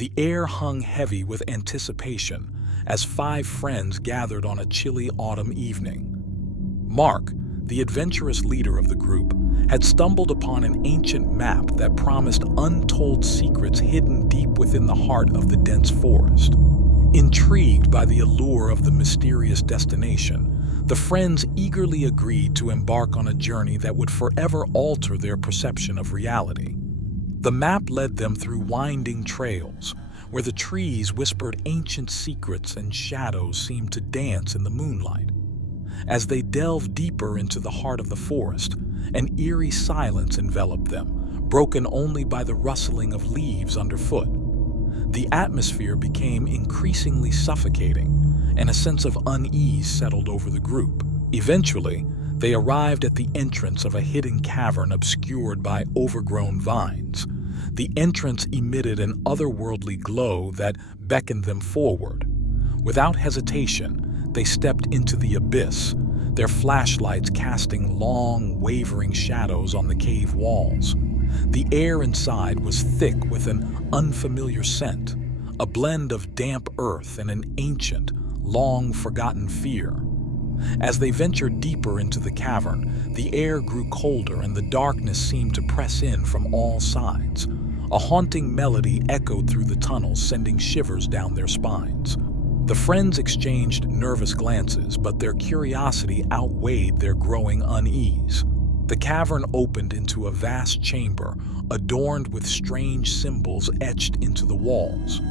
The air hung heavy with anticipation as 5 friends gathered on a chilly autumn evening. Mark, the adventurous leader of the group, had stumbled upon an ancient map that promised untold secrets hidden deep within the heart of the dense forest. Intrigued by the allure of the mysterious destination, the friends eagerly agreed to embark on a journey that would forever alter their perception of reality. The map led them through winding trails, where the trees whispered ancient secrets and shadows seemed to dance in the moonlight. As they delved deeper into the heart of the forest, an eerie silence enveloped them, broken only by the rustling of leaves underfoot. The atmosphere became increasingly suffocating, and a sense of unease settled over the group. Eventually, they arrived at the entrance of a hidden cavern obscured by overgrown vines. The entrance emitted an otherworldly glow that beckoned them forward. Without hesitation, they stepped into the abyss, their flashlights casting long, wavering shadows on the cave walls. The air inside was thick with an unfamiliar scent, a blend of damp earth and an ancient, long-forgotten fear. As they ventured deeper into the cavern, the air grew colder and the darkness seemed to press in from all sides. A haunting melody echoed through the tunnels, sending shivers down their spines. The friends exchanged nervous glances, but their curiosity outweighed their growing unease. The cavern opened into a vast chamber, adorned with strange symbols etched into the walls.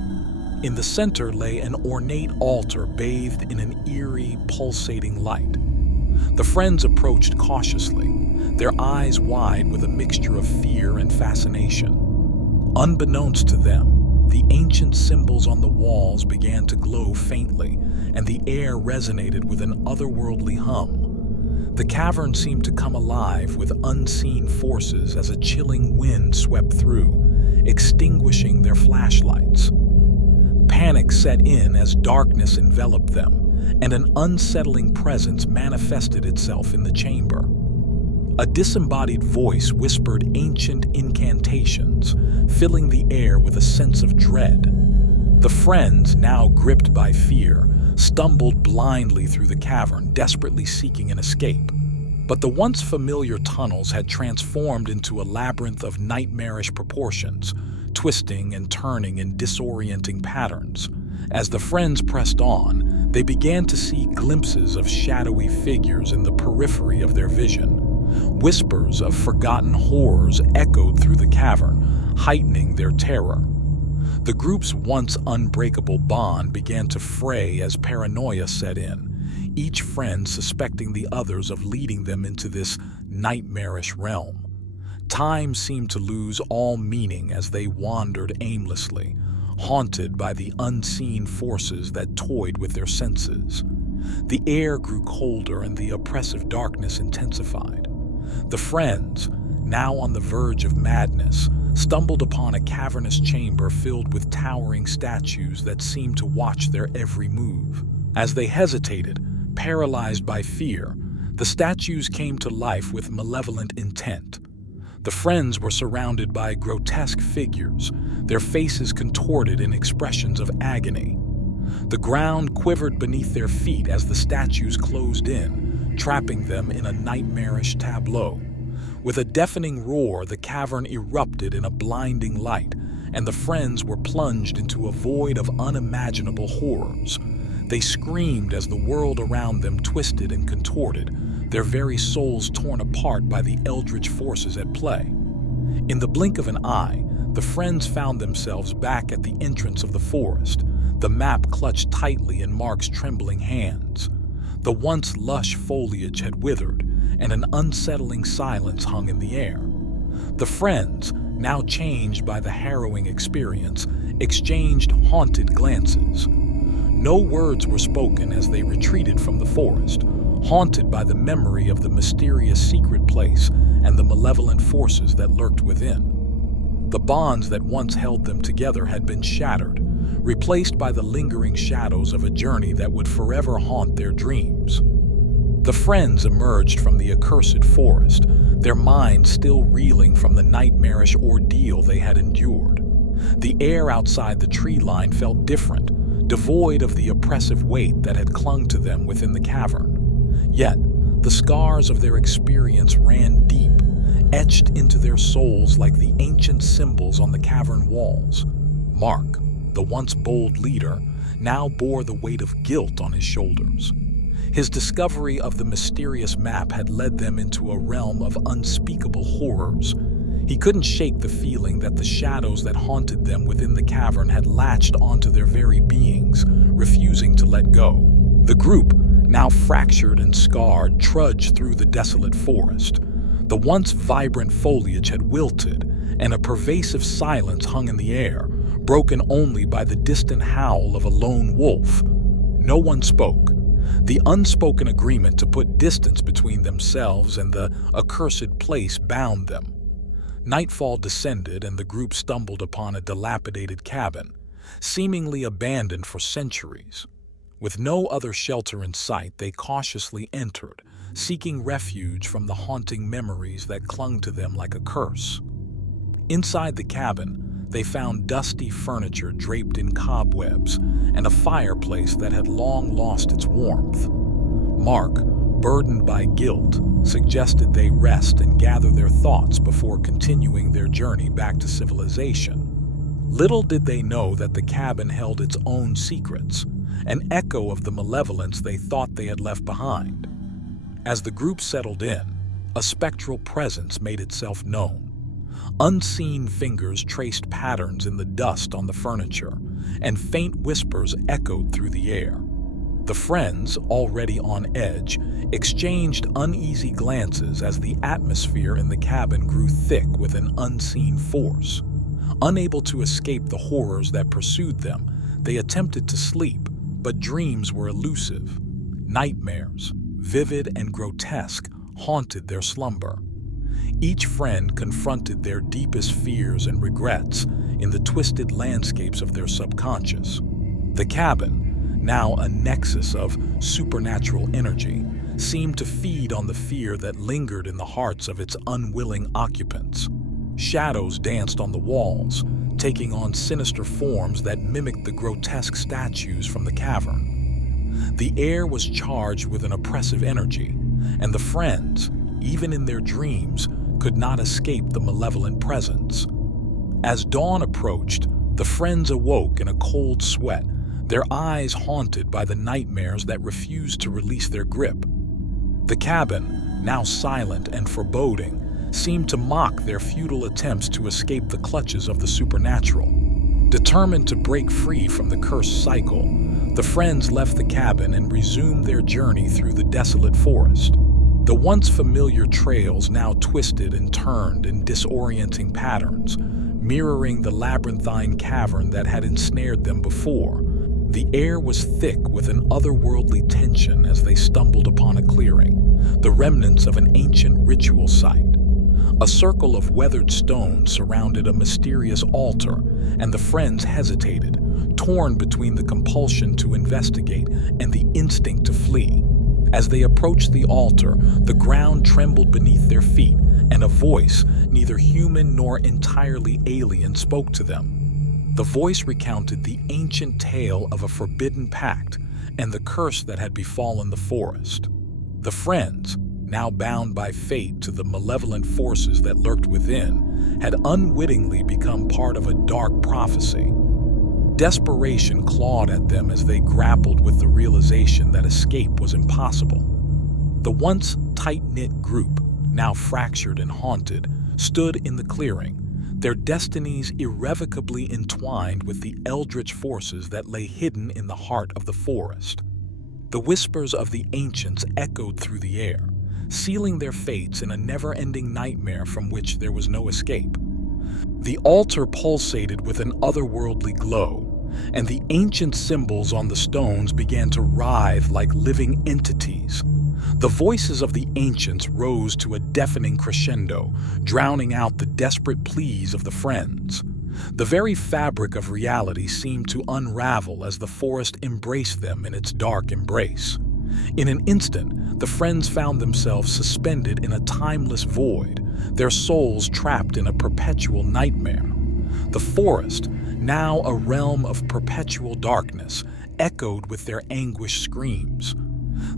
In the center lay an ornate altar bathed in an eerie, pulsating light. The friends approached cautiously, their eyes wide with a mixture of fear and fascination. Unbeknownst to them, the ancient symbols on the walls began to glow faintly, and the air resonated with an otherworldly hum. The cavern seemed to come alive with unseen forces as a chilling wind swept through, extinguishing their flashlights. Panic set in as darkness enveloped them, and an unsettling presence manifested itself in the chamber. A disembodied voice whispered ancient incantations, filling the air with a sense of dread. The friends, now gripped by fear, stumbled blindly through the cavern, desperately seeking an escape. But the once familiar tunnels had transformed into a labyrinth of nightmarish proportions, twisting and turning in disorienting patterns. As the friends pressed on, they began to see glimpses of shadowy figures in the periphery of their vision. Whispers of forgotten horrors echoed through the cavern, heightening their terror. The group's once unbreakable bond began to fray as paranoia set in, each friend suspecting the others of leading them into this nightmarish realm. Time seemed to lose all meaning as they wandered aimlessly, haunted by the unseen forces that toyed with their senses. The air grew colder and the oppressive darkness intensified. The friends, now on the verge of madness, stumbled upon a cavernous chamber filled with towering statues that seemed to watch their every move. As they hesitated, paralyzed by fear, the statues came to life with malevolent intent. The friends were surrounded by grotesque figures, their faces contorted in expressions of agony. The ground quivered beneath their feet as the statues closed in, trapping them in a nightmarish tableau. With a deafening roar, the cavern erupted in a blinding light, and the friends were plunged into a void of unimaginable horrors. They screamed as the world around them twisted and contorted, their very souls torn apart by the eldritch forces at play. In the blink of an eye, the friends found themselves back at the entrance of the forest, the map clutched tightly in Mark's trembling hands. The once lush foliage had withered, and an unsettling silence hung in the air. The friends, now changed by the harrowing experience, exchanged haunted glances. No words were spoken as they retreated from the forest, haunted by the memory of the mysterious secret place and the malevolent forces that lurked within. The bonds that once held them together had been shattered, replaced by the lingering shadows of a journey that would forever haunt their dreams. The friends emerged from the accursed forest, their minds still reeling from the nightmarish ordeal they had endured. The air outside the tree line felt different, devoid of the oppressive weight that had clung to them within the cavern. Yet, the scars of their experience ran deep, etched into their souls like the ancient symbols on the cavern walls. Mark, the once bold leader, now bore the weight of guilt on his shoulders. His discovery of the mysterious map had led them into a realm of unspeakable horrors. He couldn't shake the feeling that the shadows that haunted them within the cavern had latched onto their very beings, refusing to let go. The group, now fractured and scarred, trudged through the desolate forest. The once vibrant foliage had wilted, and a pervasive silence hung in the air, broken only by the distant howl of a lone wolf. No one spoke. The unspoken agreement to put distance between themselves and the accursed place bound them. Nightfall descended, and the group stumbled upon a dilapidated cabin, seemingly abandoned for centuries. With no other shelter in sight, they cautiously entered, seeking refuge from the haunting memories that clung to them like a curse. Inside the cabin, they found dusty furniture draped in cobwebs and a fireplace that had long lost its warmth. Mark, burdened by guilt, suggested they rest and gather their thoughts before continuing their journey back to civilization. Little did they know that the cabin held its own secrets, an echo of the malevolence they thought they had left behind. As the group settled in, a spectral presence made itself known. Unseen fingers traced patterns in the dust on the furniture, and faint whispers echoed through the air. The friends, already on edge, exchanged uneasy glances as the atmosphere in the cabin grew thick with an unseen force. Unable to escape the horrors that pursued them, they attempted to sleep, but dreams were elusive. Nightmares, vivid and grotesque, haunted their slumber. Each friend confronted their deepest fears and regrets in the twisted landscapes of their subconscious. The cabin, now a nexus of supernatural energy, seemed to feed on the fear that lingered in the hearts of its unwilling occupants. Shadows danced on the walls, taking on sinister forms that mimicked the grotesque statues from the cavern. The air was charged with an oppressive energy, and the friends, even in their dreams, could not escape the malevolent presence. As dawn approached, the friends awoke in a cold sweat, their eyes haunted by the nightmares that refused to release their grip. The cabin, now silent and foreboding, seemed to mock their futile attempts to escape the clutches of the supernatural. Determined to break free from the cursed cycle, the friends left the cabin and resumed their journey through the desolate forest. The once familiar trails now twisted and turned in disorienting patterns, mirroring the labyrinthine cavern that had ensnared them before. The air was thick with an otherworldly tension as they stumbled upon a clearing, the remnants of an ancient ritual site. A circle of weathered stones surrounded a mysterious altar, and the friends hesitated, torn between the compulsion to investigate and the instinct to flee. As they approached the altar, the ground trembled beneath their feet, and a voice, neither human nor entirely alien, spoke to them. The voice recounted the ancient tale of a forbidden pact and the curse that had befallen the forest. The friends, now bound by fate to the malevolent forces that lurked within, had unwittingly become part of a dark prophecy. Desperation clawed at them as they grappled with the realization that escape was impossible. The once tight-knit group, now fractured and haunted, stood in the clearing, their destinies irrevocably entwined with the eldritch forces that lay hidden in the heart of the forest. The whispers of the ancients echoed through the air, sealing their fates in a never-ending nightmare from which there was no escape. The altar pulsated with an otherworldly glow, and the ancient symbols on the stones began to writhe like living entities. The voices of the ancients rose to a deafening crescendo, drowning out the desperate pleas of the friends. The very fabric of reality seemed to unravel as the forest embraced them in its dark embrace. In an instant, the friends found themselves suspended in a timeless void, their souls trapped in a perpetual nightmare. The forest, now a realm of perpetual darkness, echoed with their anguished screams.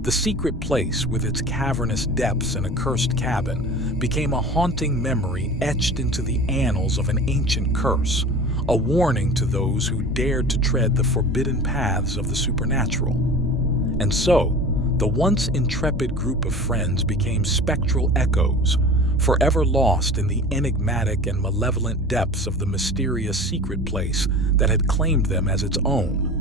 The secret place, with its cavernous depths and accursed cabin, became a haunting memory etched into the annals of an ancient curse, a warning to those who dared to tread the forbidden paths of the supernatural. And so, the once intrepid group of friends became spectral echoes, forever lost in the enigmatic and malevolent depths of the mysterious secret place that had claimed them as its own.